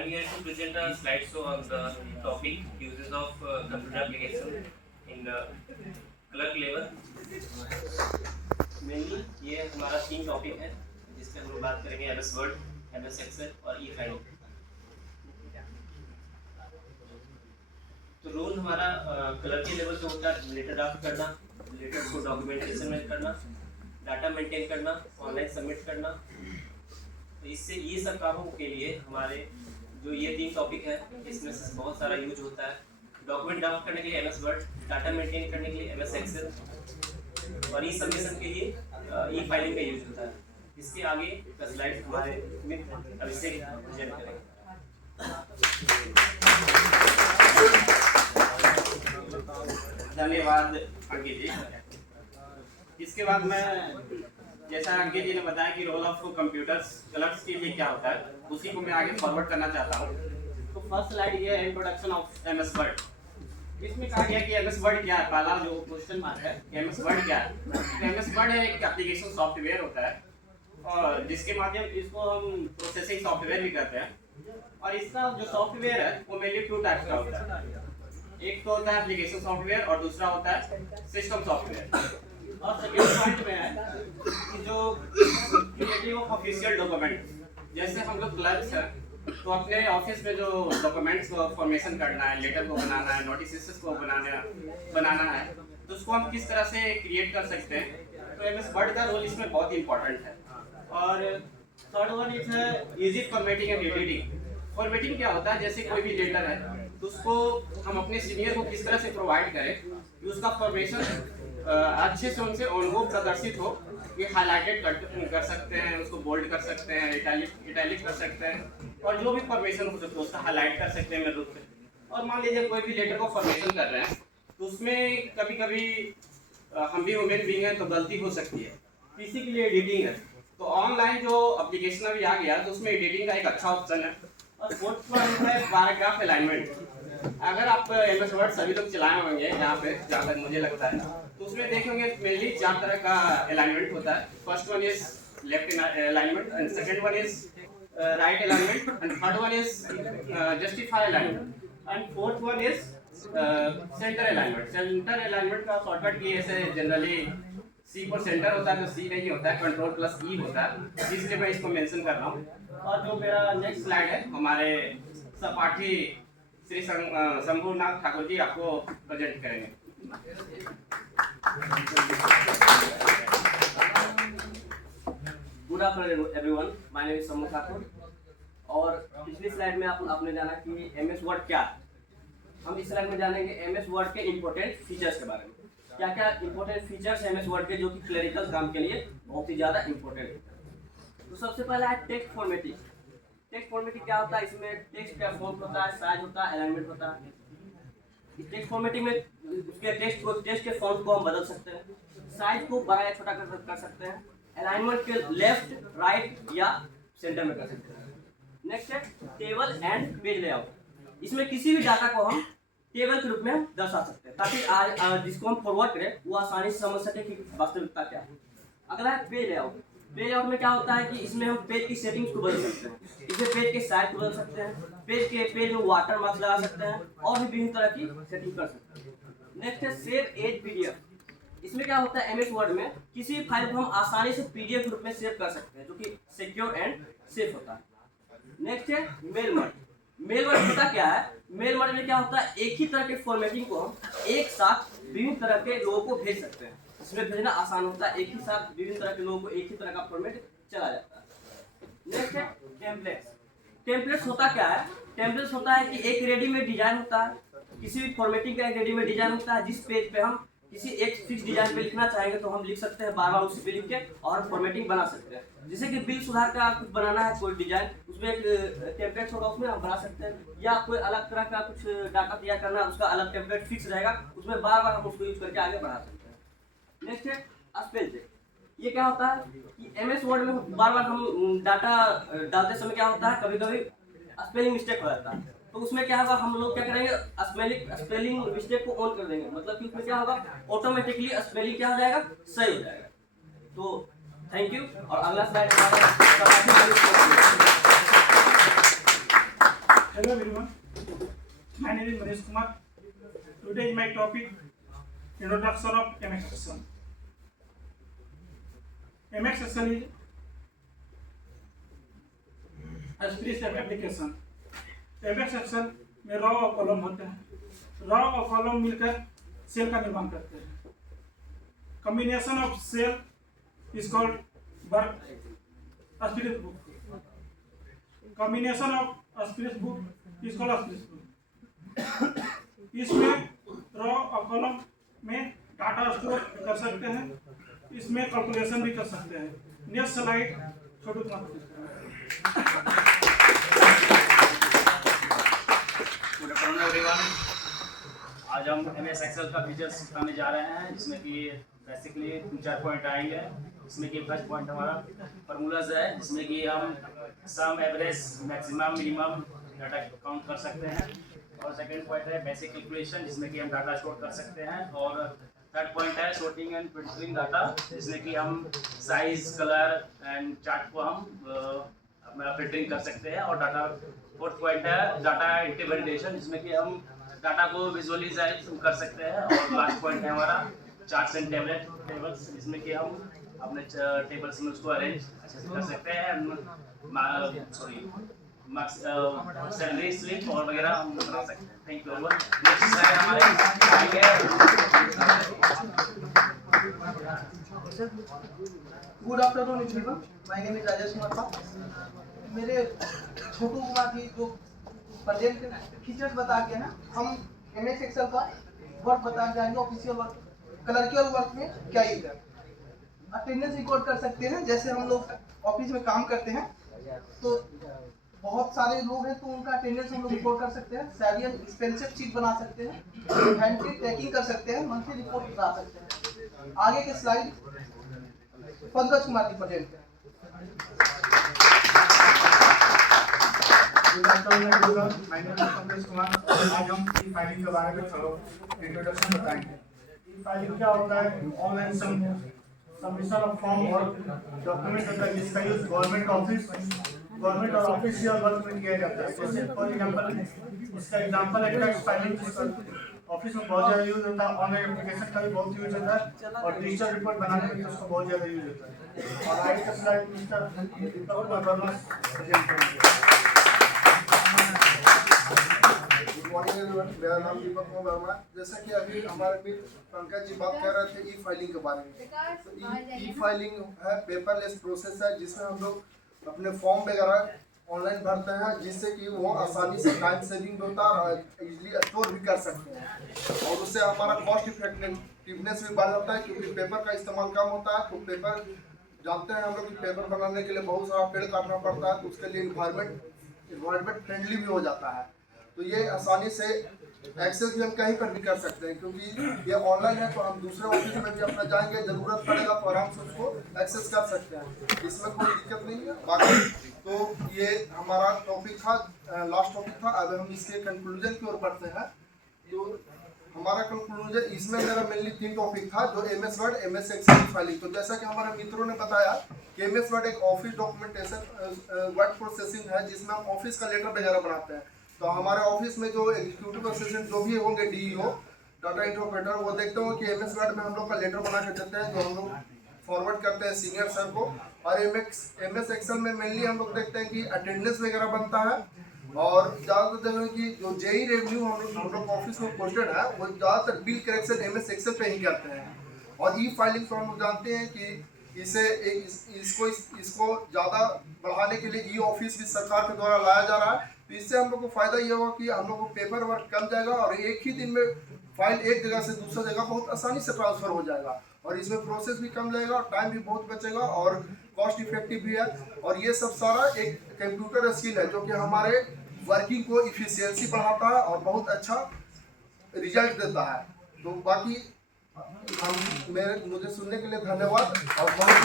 I'm here to present a slideshow on the topic uses of computer application in the clerk level. Mainly ये हमारा 3 topic है जिसपे हम लोग बात करेंगे MS Word, MS Excel और e-filing। तो रोल हमारा क्लर्क के लेवल पे होता है लेटर ड्राफ्ट करना, लेटर को डॉक्यूमेंटेशन में करना, डाटा मेंटेन करना, ऑनलाइन सबमिट करना। तो इससे ये सब कामों के लिए हमारे जो ये 3 टॉपिक है इसमें से बहुत सारा यूज होता है। डॉक्यूमेंट ड्राफ्ट करने के लिए MS वर्ड, डाटा मेंटेन करने के लिए MS एक्सेल और ई सबमिशन के लिए ई फाइलिंग का यूज होता है। इसके आगे का स्लाइड हमारे मित्र अभिषेक प्रेजेंट करेंगे। धन्यवाद अंकित जी। इसके बाद मैं जैसा अंकित जी ने बताया कि रोल ऑफ कंप्यूटर्स क्लर्क्स के लिए क्या होता है उसी को मैं आगे फॉरवर्ड करना चाहता हूँ। तो फर्स्ट स्लाइड ये है इंट्रोडक्शन ऑफ MS वर्ड। इसमें कहा गया कि MS वर्ड क्या है। पहला जो क्वेश्चन मार्क है MS वर्ड क्या है। तो MS वर्ड एक एप्लीकेशन सॉफ्टवेयर होता है और जिसके माध्यम इसको हम प्रोसेसिंग सॉफ्टवेयर भी कहते हैं। और इसका जो सॉफ्टवेयर है वो मेनली 2 टाइप्स का होता है। एक तो होता है एप्लीकेशन सॉफ्टवेयर और दूसरा होता है सिस्टम सॉफ्टवेयर। और सेकेंड पॉइंट में है कि जो क्रिएटिंग ऑफ ऑफिशियल डॉक्यूमेंट, जैसे हम लोग क्लर्क्स हैं तो अपने ऑफिस में जो डॉक्यूमेंट्स को फॉर्मेशन करना है, लेटर को बनाना है, नोटिस को बनाना है तो उसको हम किस तरह से क्रिएट कर सकते हैं। तो MS वर्ड का रोल इसमें बहुत इंपॉर्टेंट है। और थर्ड वन इज है easy formatting and editing. Formatting क्या होता है, जैसे कोई भी लेटर है तो उसको हम अपने सीनियर को किस तरह से प्रोवाइड करें कि उसका फॉर्मेशन अच्छे से उनसे उनको प्रदर्शित हो। ये हाईलाइटेड कर सकते हैं, उसको बोल्ड कर सकते हैं, इटैलिक कर सकते हैं और जो भी फॉर्मेशन हो सकता है उसका हाईलाइट कर सकते हैं मेरे रूप से। और मान लीजिए कोई भी लेटर को फॉर्मेशन कर रहे हैं तो उसमें कभी कभी हम भी ह्यूमन बीइंग हैं तो गलती हो सकती है। इसी के लिए एडिटिंग है। तो ऑनलाइन जो एप्लीकेशन अभी आ गया तो उसमें एडिटिंग का एक अच्छा ऑप्शन है। और फोर्थ पॉइंट है पैराग्राफ अलाइनमेंट। अगर आप MS वर्ड सभी लोग चलाए होंगे यहाँ पे जहाँ तक मुझे लगता है तो उसमें देखेंगे मेनली 4 तरह का अलाइनमेंट होता है। First one is left alignment and second one is right alignment and third one is justify alignment and fourth one is centre alignment. Centre alignment का शॉर्टकट की ऐसे जनरली C पर सेंटर होता है तो C नहीं होता है, Ctrl+E होता है, इसलिए मैं इसको मेंशन कर रहा हूँ। और जो मेरा नेक्स्ट स्लाइड है हमारे सहपाठी श्री शंभुनाथ ठाकुर जी आपको प्रेजेंट करेंगे। Good afternoon everyone, my name is Shambhu Thakur. और पिछली स्लाइड में आपने जाना कि MS वर्ड क्या है। हम इस स्लाइड में जानेंगे MS वर्ड के इंपॉर्टेंट फीचर्स के बारे में। क्या क्या इंपॉर्टेंट फीचर्स MS वर्ड के जो कि क्लरिकल काम के लिए बहुत ही ज़्यादा इंपॉर्टेंट है। तो सबसे पहला है टेक्स्ट फॉर्मेटिंग। टेक्स्ट फॉर्मेटिंग क्या होता है, इसमें टेक्स्ट का फॉन्ट होता है, साइज होता है, अलाइनमेंट होता है। टेक्स्ट फॉर्मेटिंग में उसके टेक्स्ट के फॉन्ट को हम बदल सकते हैं, साइज को बड़ा या छोटा कर सकते हैं, अलाइनमेंट के लेफ्ट, राइट या सेंटर में कर सकते हैं। नेक्स्ट है टेबल एंड पेज लेआउट। इसमें किसी भी डाटा को हम टेबल के रूप में दर्शा सकते हैं ताकि आज जिसको हम फॉरवर्ड करें वो आसानी से समझ सके कि वास्तविकता क्या है। अगला है पेज लेआउट। पेज लेआउट में क्या होता है कि इसमें हम पेज की सेटिंग्स को बदल सकते हैं। इसमें पेज के साइज को बदल सकते हैं, पेज में वाटर मार्क्स लगा सकते हैं और भी विभिन्न तरह की सेटिंग कर सकते हैं। नेक्स्ट है सेव एज PDF। इसमें क्या होता है MS वर्ड में किसी भी फाइल को हम आसानी से PDF के रूप में सेव कर सकते हैं जो कि सिक्योर एंड सेफ होता है। नेक्स्ट है मेल वर्ड। मेल वर्ड होता क्या है, मेल वर्ड में क्या होता है एक ही तरह के फॉर्मेटिंग को हम एक साथ विभिन्न तरह के लोगों को भेज सकते हैं। इसमें भेजना आसान होता है, एक ही साथ विभिन्न तरह के लोगों को एक ही तरह का फॉर्मेट चला जाता है। नेक्स्ट है टेम्पलेट्स। टेम्पलेट्स होता क्या है, टेम्पलेट्स होता है कि एक रेडीमेड डिजाइन होता है, किसी भी फॉर्मेटिंग का एक रेडीमेड डिजाइन होता है जिस पेज पे हम किसी एक फिक्स डिजाइन पे लिखना चाहेंगे तो हम लिख सकते हैं, बार बार उसी पे लिख के और फॉर्मेटिंग बना सकते हैं। जैसे कि बिल सुधार का कुछ बनाना है कोई डिजाइन, उसमें एक टेम्पलेट होगा उसमें हम बना सकते हैं, या कोई अलग तरह का कुछ डाटा तैयार करना है उसका अलग टेम्पलेट फिक्स रहेगा, उसमें बार बार हम उसको यूज करके आगे बढ़ा सकते हैं। नेक्स्ट है स्पेल चेक। ये क्या होता है कि MS वर्ड में बार बार हम डाटा डालते समय क्या होता है कभी कभी स्पेलिंग मिस्टेक हो जाता है, तो उसमें क्या होगा हम लोग क्या करेंगे स्पेलिंग मिस्टेक को ऑन कर देंगे, मतलब कि उसमें क्या होगा ऑटोमेटिकली स्पेलिंग क्या हो जाएगा सही हो जाएगा। तो थैंक यू। और अगला स्लाइड हमारा Hello everyone, my name is Manish Kumar. Today is my topic introduction of MX Excel. MX Excel is a spreadsheet application. MX Excel में रॉ और कॉलम होते हैं। रॉ और कॉलम मिलकर सेल का निर्माण करते हैं। Combination of cell is called work spread book. Combination of spread book is called spread book. इसमें रॉ और कॉलम में डाटा स्टोर कर सकते हैं, इसमें कैलकुलेशन भी कर सकते हैं। Next slide Chhotu Kumar. Good afternoon everyone. आज हम MS एक्सेल का फीचर्स सिखाने जा रहे हैं, जिसमें कि बेसिकली 2-4 पॉइंट आएंगे। इसमें कि फर्स्ट पॉइंट हमारा फार्मूलाज है, जिसमें कि हम sum, average, maximum, minimum data count कर सकते हैं। और सेकंड पॉइंट है बेसिक कैलकुलेशन, जिसमें कि हम डाटा स्टोर कर सकते हैं। और थर्ड पॉइंट है सॉर्टिंग एंड फिल्टरिंग डाटा, जिसमें कि हम साइज, कलर एंड चार्ट को हम अपना फिल्टरिंग कर सकते हैं। और डाटा फोर्थ पॉइंट है डाटा इंटीग्रेशन, जिसमें कि हम डाटा को विजुअलाइज कर सकते हैं। और लास्ट पॉइंट है हमारा चार्ट्स एंड टेबल्स, जिसमें कि हम अपने टेबल्स में उसको अरेंज अच्छे से कर सकते हैं। सैलरी स्लिप और वगैरह हम बना सकते हैं। Thank you everyone. Next slide हमारे good afternoon everyone, my name is Rajesh Kumar. मेरे छोटू कुमार जी जो प्रेजेंट फीचर्स बता के ना, हम MS एक्सेल का वर्क बताने जाएंगे। ऑफिशियल वर्क, क्लर्कियल वर्क में क्या यूज है। अटेंडेंस रिकॉर्ड कर सकते हैं। जैसे हम लोग ऑफिस में काम करते हैं तो बहुत सारे लोग हैं, तो उनका अटेंडेंस हम लोग रिकॉर्ड कर सकते हैं। सैलरी एंड एक्सपेंसेस शीट बना सकते हैं, इन्वेंटरी ट्रैकिंग कर सकते हैं, मंथली रिपोर्ट बना सकते हैं। आगे के slide Pankaj Kumar ji present. Good afternoon everyone, my name is Pankaj Kumar. आज हम ई फाइलिंग के बारे में थोड़ा इंट्रोडक्शन बताएंगे। ई फाइलिंग क्या होता है? ऑनलाइन सबमिशन ऑफ फॉर्म और डॉक्यूमेंट होता है, जिसका यूज गवर्नमेंट और ऑफिशियल वर्क में किया जाता है। जैसे फॉर एग्जांपल, इसका एग्जांपल है टैक्स फाइलिंग, जिसका ऑफिस में बहुत ज़्यादा यूज होता है। ऑनलाइन एप्लीकेशन का भी बहुत यूज होता है, और डिजिटल रिपोर्ट बनाने में उसका बहुत ज़्यादा यूज होता है। और आज का slide mister Deepak Verma present करेंगे। गुड मॉर्निंग एवरीवन, मेरा नाम दीपक वर्मा। जैसा कि अभी हमारे मित्र पंकज जी बात कर रहे थे ई फाइलिंग के बारे में, तो ई फाइलिंग है पेपरलेस प्रोसेस है, जिसमें हम लोग अपने फॉर्म वगैरह ऑनलाइन भरते हैं, जिससे कि वो आसानी से टाइम सेविंग होता है और इजीली स्टोर भी कर सकते हैं। और उससे हमारा कॉस्ट इफेक्टिवनेस भी बढ़ जाता है, क्योंकि पेपर का इस्तेमाल कम होता है। तो पेपर जानते हैं हम लोग कि पेपर बनाने के लिए बहुत सारा पेड़ काटना पड़ता है, तो उसके लिए इन्वायरमेंट फ्रेंडली भी हो जाता है। तो ये आसानी से एक्सेस भी हम कहीं पर भी कर सकते हैं, क्योंकि ये ऑनलाइन है। तो हम दूसरे ऑफिस में भी अपना जाएंगे, जरूरत पड़ेगा तो आराम से उसको एक्सेस कर सकते हैं, इसमें कोई दिक्कत नहीं है। बाकी तो ये हमारा टॉपिक था, लास्ट टॉपिक था। अब हम इसके कंक्लूजन की ओर बढ़ते हैं। तो हमारा कंक्लूजन, इसमें मेरा मेनली 3 टॉपिक था, जो MS Word, MS Excel filing. तो जैसा कि हमारे मित्रों ने बताया कि MS वर्ड एक ऑफिस डॉक्यूमेंटेशन वर्ड प्रोसेसिंग है, जिसमें हम ऑफिस का लेटर वगैरह बनाते हैं। तो हमारे ऑफिस में जो एग्जीक्यूटिव असिस्टेंट जो भी होंगे, DEO, डाटा एंट्री ऑपरेटर, वो देखते हो कि MS वर्ड में हम लोग का लेटर बना के देते हैं, जो हम लोग फॉरवर्ड करते हैं सीनियर सर को। और MS एक्सेल में मेनली हम लोग देखते हैं कि अटेंडेंस वगैरह बनता है। और ज़्यादातर देखो कि जो JEE रेवेन्यू हम लोग ऑफिस में पोस्टेड है, वो ज़्यादातर बिल करेक्शन MS एक्सेल पे ही करते हैं। और ई फाइलिंग तो हम लोग जानते हैं कि इसको ज़्यादा बढ़ाने के लिए ई ऑफिस भी सरकार के द्वारा लाया जा रहा है। तो इससे हम लोग को फ़ायदा ये होगा कि हम लोग को पेपर वर्क कम जाएगा, और एक ही दिन में फाइल एक जगह से दूसरी जगह बहुत आसानी से ट्रांसफ़र हो जाएगा। और इसमें प्रोसेस भी कम लगेगा, और टाइम भी बहुत बचेगा, और कॉस्ट इफेक्टिव भी है। और ये सब सारा एक कंप्यूटर स्किल है, जो कि हमारे वर्किंग को इफिशियंसी बढ़ाता है और बहुत अच्छा रिजल्ट देता है। तो बाकी मुझे सुनने के लिए धन्यवाद और बहुत